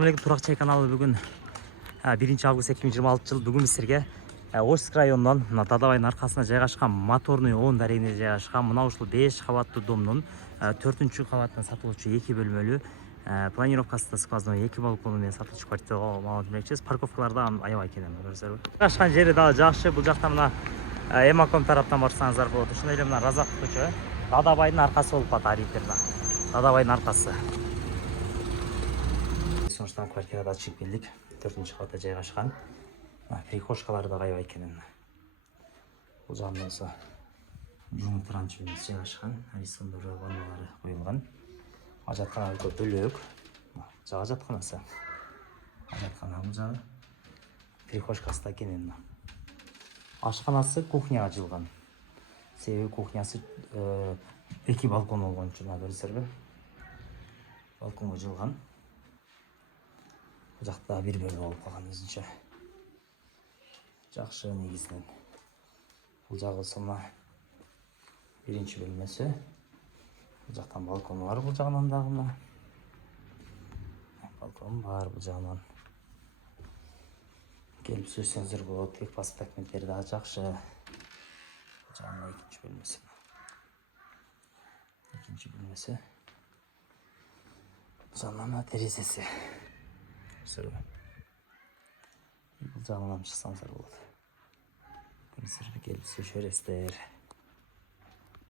Турак Чай каналы бүгін 1 август 2026 жыл бүгін сіздерге Ошск районынан Дадабайдың арқасына жайғашқан моторный 10 дәрегіне жайғашқан мына ушул 5 қабатты домның 4-ші қабатынан сатылуучу 2 бөлмөлүү планировкасы да сквозной 2 балконымен сатылуучу квартирага маалымат бермекчибиз. Парковкаларда аябай экен. Жайгашкан жери дагы жакшы. Бул жакта мына Эмаком тараптан барсаңыздар болот. Ошондой эле мына Разак көчө Дадабайдын аркасы болуп калат арийтерде. Дадабайдын аркасы. Сондықтан квартирада чыгып келдик. 4-ші кабатта жайгашкан. Прихожкалары да аябай экен. Бул жагында болсо жумук ранчымен жайгашкан. Арисондор ванналары коюлган. Ажаткана өтө бөлөк. Жага жатканасы. Ажаткана бул жагы. Прихожкасы да экен. Ашканасы кухняга жылган. Себеби кухнясы 2 балкон болгон үчүн көрүсүңөрбү. Балконго жылган. Бул жакта бир бөлмө болуп калган өзүнчө. Жакшы негизинен. Бул жагы болсо мына 1-чи бөлмөсү. Бул жактан балкону бар, бул жагынан дагы мына. Балкон бар бул жагынан. Келип сүрсөңүздөр болот. Тек паспорт документтери дагы жакшы. Бул жагынан 2-чи бөлмөсү. 2-чи бөлмөсү. Бул жагынан терезеси. Бул жагынан чыксаңыздар болот. Келип сүрүп көрөсүздөр.